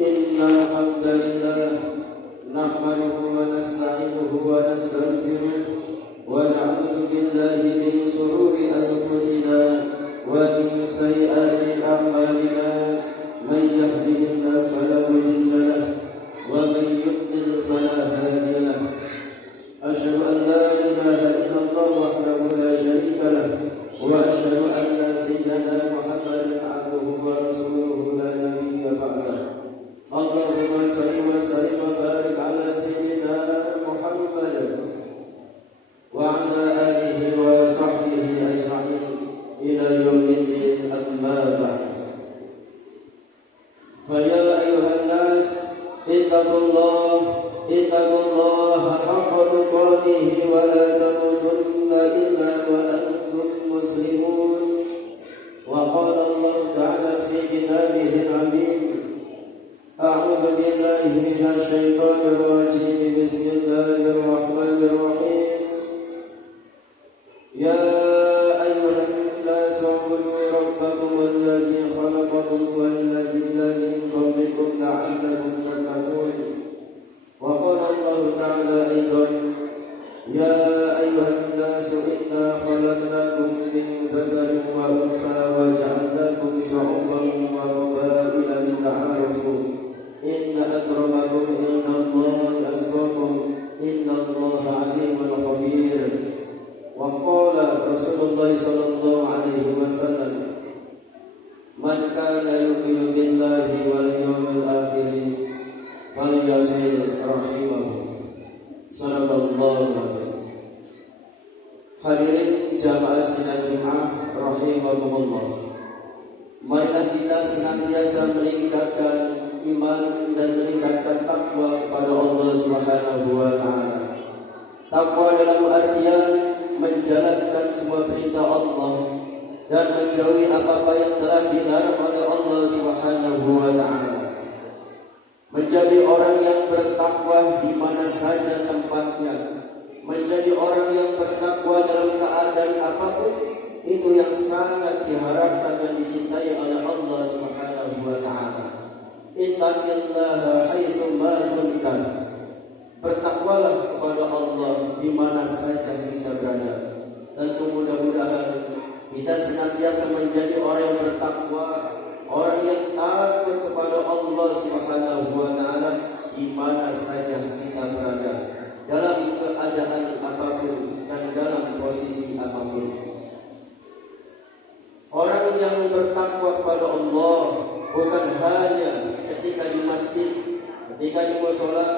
إن الحمد لله نحمده ونستعينه ونستغفره ونعوذ بالله من شرور أنفسنا ومن سيئات أعمالنا من يهده الله فلا مضل له ومن يضلل فلا هادي له أشهد أن لا إله إلا الله وحده لا شريك له وأشهد أن سيدنا محمدا عبده ورسوله لا نبي بعده اللهم صل وسلم وبارك على سيدنا محمد وعلى آله وصحبه أجمعين إلى يوم الدين أما بعد فيا أيها الناس اتقوا الله حق تقاته ولا تموتن إلا وأنتم مسلمون وقال الله تعالى في كتابه العظيم أعوذ بالله من الشيطان الرجيم بسم الله الرحمن الرحيم يا أيها الناس اعبدوا ربكم الذي خلقكم والذين من قبلكم لعلكم تتقون وقال الله تعالى أيضا يا أيها الناس إنا خلقناكم من ذكر وأنثى وجعلناكم شعوبا وقبائل لتعارفوا إن أكرمكم عند الله أتقاكم إن الله عليم خبير وقال رسول الله صلى الله عليه وسلم من كان يؤمن بالله واليوم الآخر فليصل رحمه صدق الله العظيم. Hadirin jamaah sidang Jumat rahimakumullah. Marilah kita senantiasa meningkatkan iman dan meningkatkan takwa kepada Allah Subhanahu wa taala. Takwa dalam artian menjalankan semua perintah Allah dan menjauhi apa-apa yang telah dilarang oleh Allah Subhanahu wa taala. Menjadi orang yang bertakwa di mana saja tempatnya. Menjadi orang yang bertakwa dalam keadaan apapun, itu yang sangat diharapkan dan dicintai oleh Allah Subhanahu wa taala. Ittaqillaha haitsu ma kunta. Bertakwalah kepada Allah di mana saja kita berada. Dan mudah-mudahan kita senantiasa menjadi orang yang bertakwa, orang yang takut kepada Allah Subhanahu wa taala di mana saja kita berada, dalam keadaan apapun dan dalam posisi apapun. Orang yang bertakwa kepada Allah bukan hanya ketika di masjid, ketika di mushola,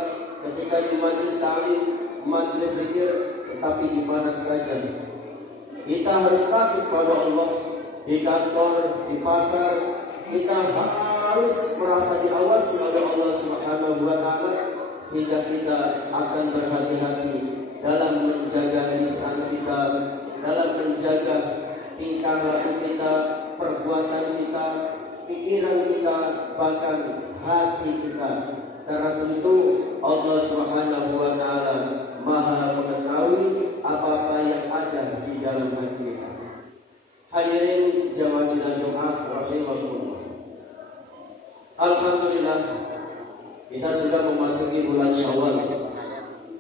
ketika di majelis ta'lim, majelis zikir, tetapi di mana saja. Kita harus takut kepada Allah. Di kantor, di pasar, kita harus merasa diawasi oleh Allah Subhanahu wa taala, sehingga kita akan berhati-hati dalam menjaga lisan kita, dalam menjaga tingkah laku kita, perbuatan kita, pikiran kita, bahkan hati kita. Karena tentu Allah Subhanahu wa taala Maha mengetahui apa-apa yang ada di dalam hati kita. Hadirin jamaah sidang Jumat rahimakumullah. Alhamdulillah, kita sudah memasuki bulan Syawal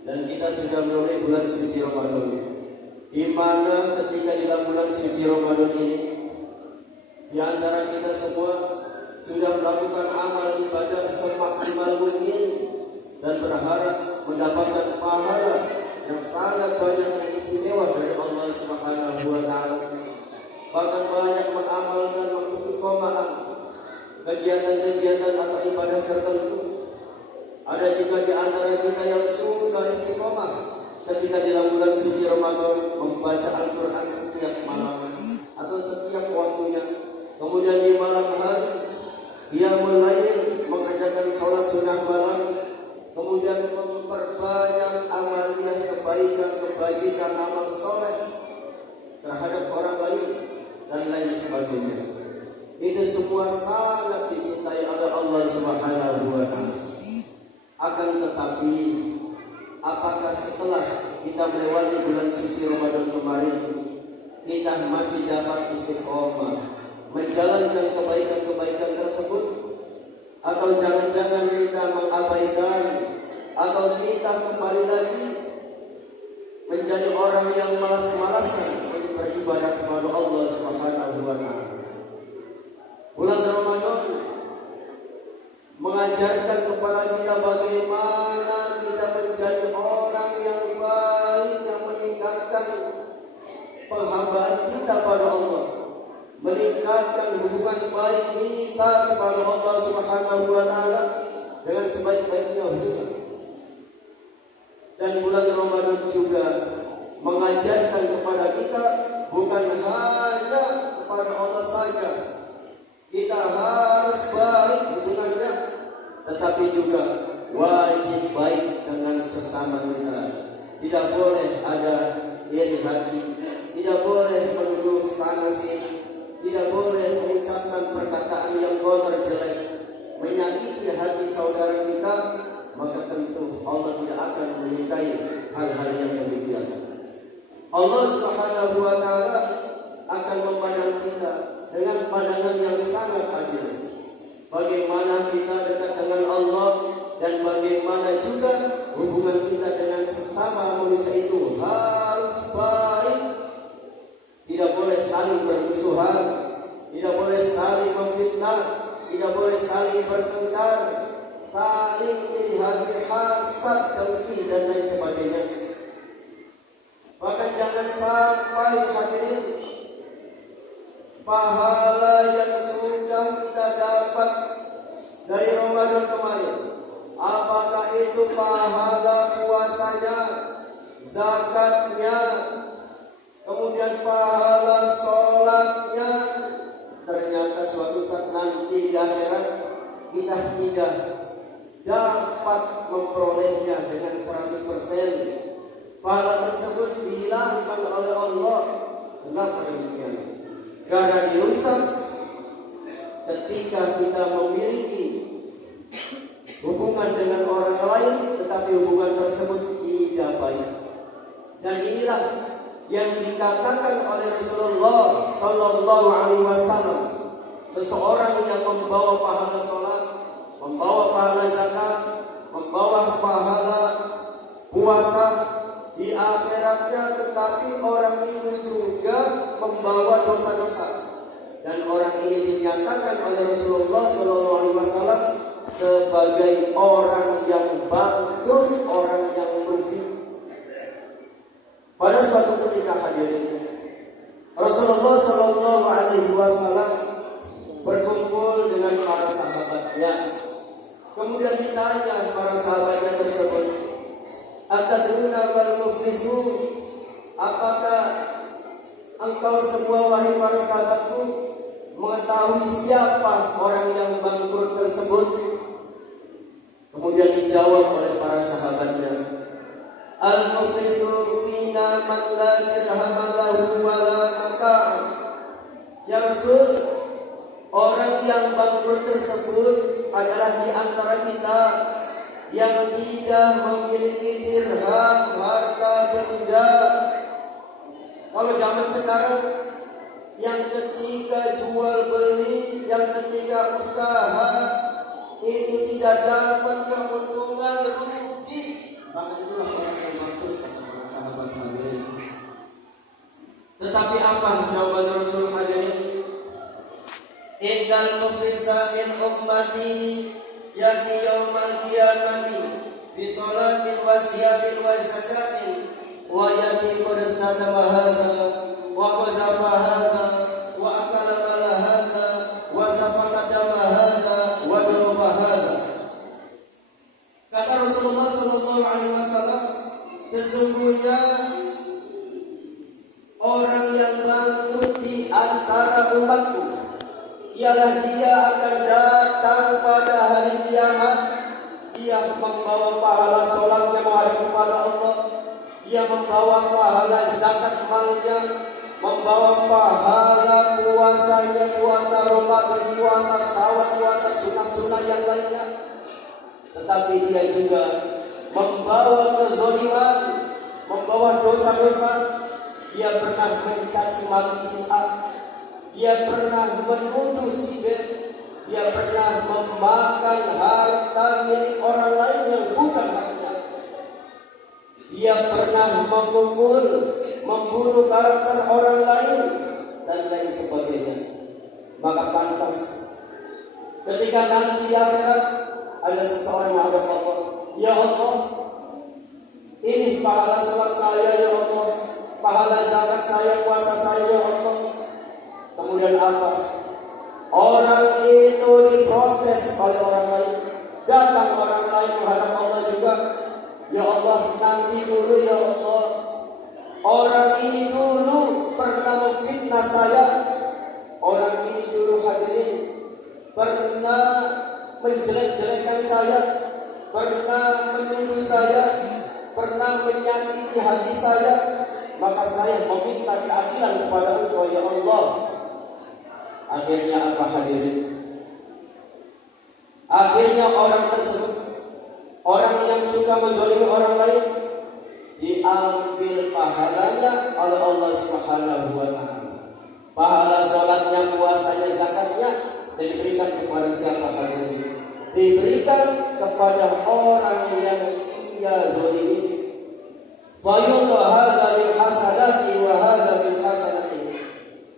dan kita sudah mulai bulan suci Ramadan. Di mana ketika di dalam bulan suci Ramadan ini, di antara kita semua sudah melakukan amal ibadah semaksimal mungkin dan berharap mendapatkan pahala yang sangat banyak yang istimewa dari Allah Subhanahu wa taala. Bahkan banyak mengamalkan istiqomah kegiatan-kegiatan atau ibadah tertentu. Ada juga di antara kita yang suka istiqomah ketika di dalam bulan suci Ramadan membaca Al-Quran setiap malam atau setiap waktunya. Kemudian di malam hari dia mulai mengerjakan sholat sunnah malam, kemudian memperbanyak amaliyah kebaikan, kebajikan, amal soleh terhadap orang lain dan lain sebagainya. Itu semua sangat dicintai oleh Allah Subhanahu wa taala. Akan tetapi, apakah setelah kita melewati bulan suci Ramadan kemarin, kita masih dapat istiqomah menjalankan kebaikan-kebaikan tersebut? Atau jangan-jangan kita mengabaikan, atau kita kembali lagi menjadi orang yang malas-malasan untuk beribadah kepada Allah Subhanahu wa taala. Bulan Ramadan mengajarkan kepada kita bagaimana kita menjadi orang yang baik, yang meningkatkan penghambaan kita pada Allah, meningkatkan hubungan baik kita kepada Allah Subhanahu wa taala dengan sebaik-baiknya hubungan. Dan bulan Ramadan juga mengajarkan kepada kita bukan hanya kepada Allah saja kita harus baik hubungannya, tetapi juga wajib baik dengan sesama kita. Tidak boleh ada iri hati, tidak boleh menuduh sana sini, tidak boleh mengucapkan perkataan yang kotor jelek, menyakiti hati saudara kita. Maka tentu Allah tidak akan menyukai hal-hal yang demikian. Allah Subhanahu wa taala akan memandang kita dengan pandangan yang sangat adil. Bagaimana kita dekat dengan Allah dan bagaimana juga hubungan kita dengan sesama manusia itu harus baik. Tidak boleh saling bermusuhan, tidak boleh saling memfitnah, tidak boleh saling bertengkar, saling iri hati, hasad, dengki dan lain sebagainya. Bahkan jangan sampai hadirin pahala yang sudah kita dapat dari Ramadan kemarin, apakah itu pahala puasanya, zakatnya, kemudian pahala sholatnya, ternyata suatu saat nanti di akhirat kita tidak dapat memperolehnya dengan 100%. Pahala tersebut dihilangkan oleh Allah. Kenapa demikian? Karena dirusak ketika kita memiliki hubungan dengan orang lain, tetapi hubungan tersebut tidak baik. Dan inilah yang dikatakan oleh Rasulullah Sallallahu Alaihi Wasallam, seseorang yang membawa pahala sholat, membawa pahala zakat, membawa pahala puasa di akhiratnya, tetapi orang itu juga membawa dosa-dosa. Dan orang ini dinyatakan oleh Rasulullah Sallallahu Alaihi Wasallam sebagai orang yang bangkrut, orang yang merugi. Pada suatu ketika hadirin, Rasulullah Sallallahu Alaihi Wasallam berkumpul dengan para sahabatnya. Kemudian ditanya para sahabatnya tersebut, "Atadruna wal muflisun?" Apakah engkau semua wahai para sahabatku mengetahui siapa orang yang bangkrut tersebut? Kemudian dijawab oleh para sahabatnya, "Al-muflisun fina man la dirham lahu wa la mata'." Ya Rasul, orang yang bangkrut tersebut adalah di antara kita yang tidak memiliki dirham, harta benda. Kalau zaman sekarang, yang ketika jual beli, yang ketika usaha itu tidak dapat keuntungan, rugi. Maka itulah orang yang bangkrut, kata sahabat hadirin. Tetapi apa jawaban Rasul hadirin? Innal muflisa min ummati yati yaumal qiyamati bi salatin wa siyamin wa zakatin wa yati qad sadama hadha wa qadhafa hadha wa akala mala hadha wa safaka dama hadha wa daraba hadha. Kata Rasulullah sallallahu alaihi wasallam, sesungguhnya orang yang bangkrut di antara umatku ialah dia akan datang pada hari kiamat. Dia membawa pahala sholatnya menghadap kepada Allah, dia membawa pahala zakat malnya, membawa pahala puasanya, puasa Ramadan, puasa Syawal, puasa sunnah-sunnah yang lainnya. Tetapi dia juga membawa kezaliman, membawa dosa-dosa. Dia pernah mencaci maki si A, dia pernah menuduh si B, dia pernah memakan harta milik orang lain yang bukan haknya. Dia pernah memukul, membunuh karakter orang lain dan lain sebagainya. Maka pantas ketika nanti di akhirat ada seseorang yang menghadap Allah, ya Allah, ini pahala salat saya ya Allah, pahala zakat saya, puasa saya ya Allah. Kemudian apa? Orang itu diprotes oleh orang lain. Datang orang lain menghadap Allah juga, ya Allah, nanti dulu ya Allah, orang ini dulu pernah memfitnah saya, orang ini dulu hadirin pernah menjelek-jelekan saya, pernah menuduh saya, pernah menyakiti hati saya, maka saya meminta keadilan kepada Engkau ya Allah. Akhirnya apa hadirin? Akhirnya orang tersebut, orang yang suka menzalimi orang lain, diambil pahalanya oleh Allah Subhanahu wa taala. Pahala salatnya, puasanya, zakatnya, dan diberikan kepada siapa hadirin? Diberikan kepada orang yang ia zalimi. Fayuta hadza bil hasanati wa hadza bil hasanati.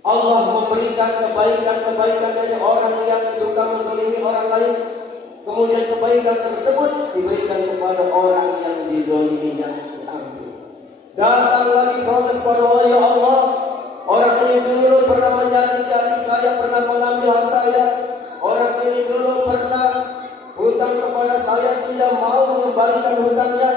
Allah memberikan kebaikan-kebaikan dari orang yang suka menzalimi orang lain. Kemudian kebaikan tersebut diberikan kepada orang yang dizaliminya, diambil. Datang lagi protes pada Allah, ya Allah, orang ini dulu pernah menyakiti hati saya, pernah mengambil hak saya. Orang ini dulu pernah hutang kepada saya, tidak mau mengembalikan hutangnya.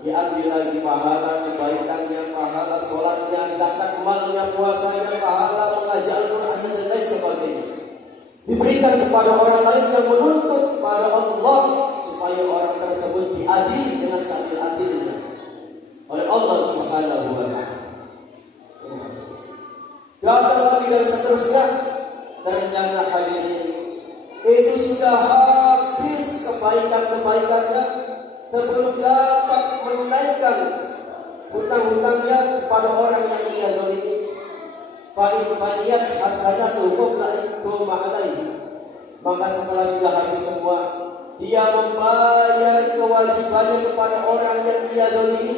Diambil lagi pahala kebaikannya, pahala sholatnya, zakat malnya, puasanya, pahala mengajar Al-Quran dan lain sebagainya. Diberikan kepada orang lain yang menuntut pada Allah supaya orang tersebut diadili dengan seadil-adilnya oleh Allah Subhanahu wa taala. Datang lagi dan seterusnya. Ternyata hadirin itu sudah habis kebaikan-kebaikannya sebelum dapat menunaikan hutang-hutangnya kepada orang yang ia zalimi. Fa'infaniyat hasanatu qabla ituma alaihi. Maka setelah sudah habis semua, dia membayar kewajibannya kepada orang yang ia zalimi.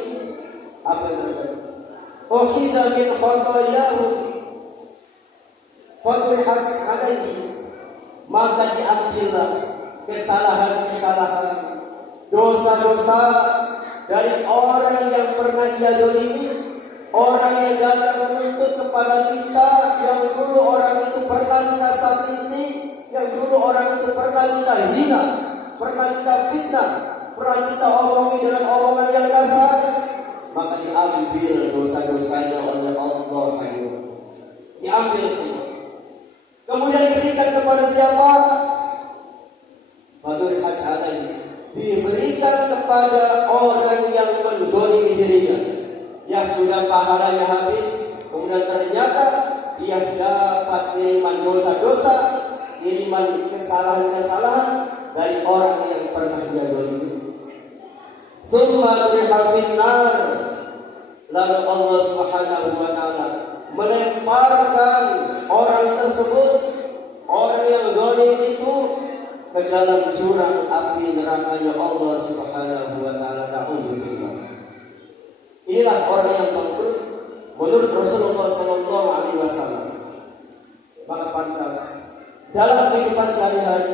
Apa yang terjadi? Ukhidha min khatayahu faturihat alaihi. Maka diambillah kesalahan-kesalahan, dosa-dosa dari orang yang pernah ia zalimi, orang yang datang menuntut kepada kita, yang dulu orang itu pernah kita sakiti, yang dulu orang itu pernah kita hina, pernah kita fitnah, pernah kita omongi dengan omongan yang kasar. Maka diambil dosa-dosanya oleh Allah. Diambil semua. Kemudian diberikan kepada siapa? Fadur hajjalain. Diberikan kepada orang yang menzalimi dirinya, yang sudah pahalanya habis. Kemudian ternyata dia dapat kiriman dosa-dosa, kiriman kesalahan-kesalahan dari orang yang pernah dia zalimi. Tsumma turihafin nar. Lalu Allah Subhanahu wa taala melemparkan orang tersebut, orang yang zalim itu, ke dalam jurang api nerakanya Allah Subhanahu wa taala. Na'udzubillah. Inilah orang yang bangkrut menurut Rasulullah sallallahu alaihi wasallam. Maka pantas dalam kehidupan sehari-hari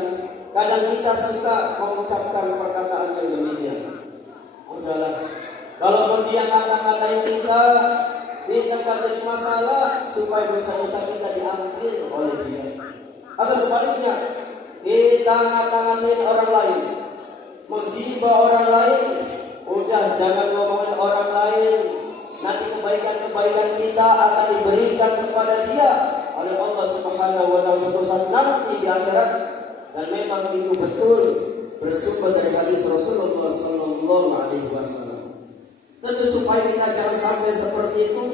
kadang kita suka mengucapkan perkataan yang demikian. Udahlah, kalau dia kata-katain kita jadi masalah supaya dosa-dosa kita diambil oleh dia. Atau sebaliknya, kita ngata-ngatain orang lain, menggibah orang lain, udah jangan ngomongin orang lain. Nanti kebaikan-kebaikan kita akan diberikan kepada dia oleh Allah Subhanahu wa taala suatu saat nanti di akhirat. Dan memang itu betul bersumber dari hadis Rasulullah sallallahu alaihi wasallam. Tentu supaya kita jangan sampai seperti itu,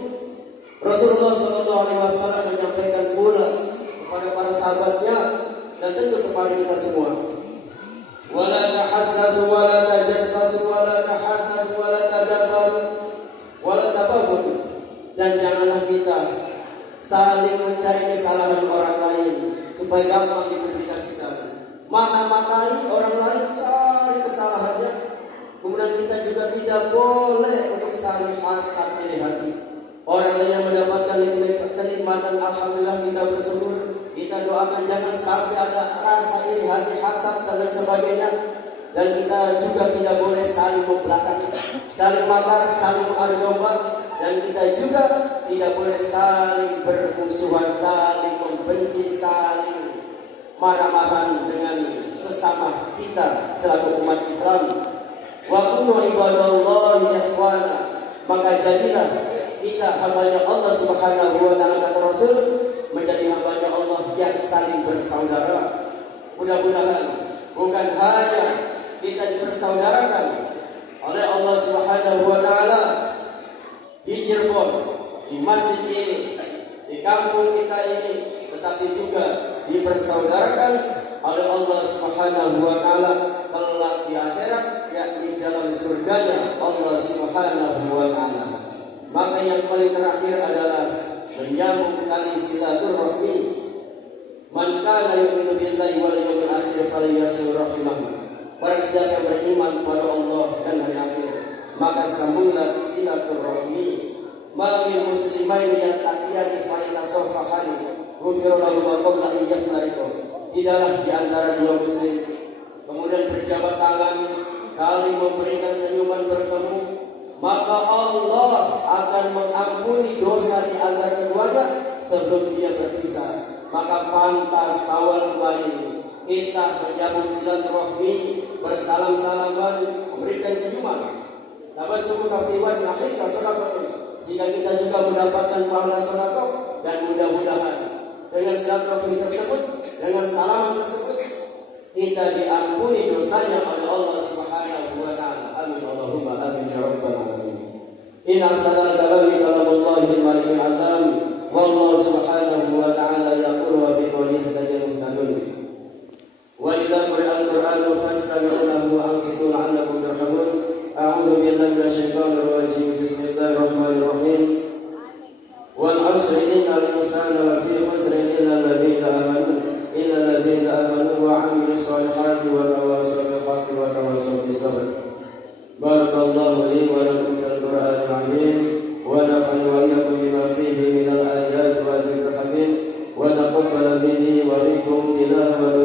Rasulullah sallallahu alaihi wasallam menyampaikan pula kepada para sahabatnya dan tentu kepada kita semua. Wala tahassasu wala tajassasu wala tahasadu wala tadabaru wala tabaghud. Dan janganlah kita saling mencari kesalahan orang lain supaya gampang dipublikasikan, mata-matai orang lain, cari kesalahannya. Kemudian kita juga tidak boleh untuk saling hasad di hati. Orang lain yang mendapatkan kenikmatan, alhamdulillah bisa bersyukur. Kita doakan jangan sampai ada rasa iri hati, hasad dan lain sebagainya. Dan kita juga tidak boleh saling membelakang, saling makar, saling adu domba. Dan kita juga tidak boleh saling bermusuhan, saling membenci, saling marah-marahan dengan sesama kita selaku umat Islam. Wa kunu ibadallahi ikhwana, maka jadilah kita hambanya Allah Subhanahu wa taala, kata Rasul, menjadi hambanya Allah yang saling bersaudara. Mudah-mudahan bukan hanya kita dipersaudarakan oleh Allah Subhanahu wa taala di Cirebon, di masjid ini, di kampung kita ini, tetapi juga dipersaudarakan oleh Allah Subhanahu wa taala kelak di akhirat, yakni dalam surganya Allah Subhanahu wa taala. Maka yang paling terakhir adalah menyambung tali silaturahmi. Man kana yu'minu billahi wal yawmil akhir falyasil rahimahu. Barang siapa yang beriman kepada Allah dan hari akhir, maka sambunglah silaturahmi. Ma min muslimain yattaqiyani fa inna safahani ghufira lahu ma qabla an yafariqu. Tidaklah di antara dua muslim kemudian berjabat tangan saling memberikan senyuman bertemu, maka Allah akan mengampuni dosa di antara keduanya sebelum dia berpisah. Maka pantas awal kembali kita menyambung silaturahmi, bersalam-salaman, memberikan senyuman. Tabassumu fi wajhi akhika sadaqah, sehingga kita juga mendapatkan pahala sedekah. Dan mudah-mudahan dengan silaturahmi tersebut, dengan salaman tersebut, kita diampuni dosanya oleh Allah Subhanahu wa taala. Amin Allahumma amin ya rabbal alamin. Inna sadal kalami kalamullahil malikil alam. Wallahu subhanahu wa ta'ala yaqulu wa biqawlihi tajallun. Wa idza quri'al qur'anu fastami'u lahu wa ansitu la'allakum turhamun. A'udzu billahi minasyaitonir rajim. Bismillahirrahmanirrahim. Wal 'asri innal insana lafi khusrin illa alladziina amanu wa 'amilus solihati wa tawassaw bil haqqi wa tawassaw bis sabr. Barakallahu li wa lakum fil Qur'anil 'azim wa nafa'ani wa iyyakum bima fihi minal ayati wa dzikril hakim wa taqabbal minni wa minkum tilawatan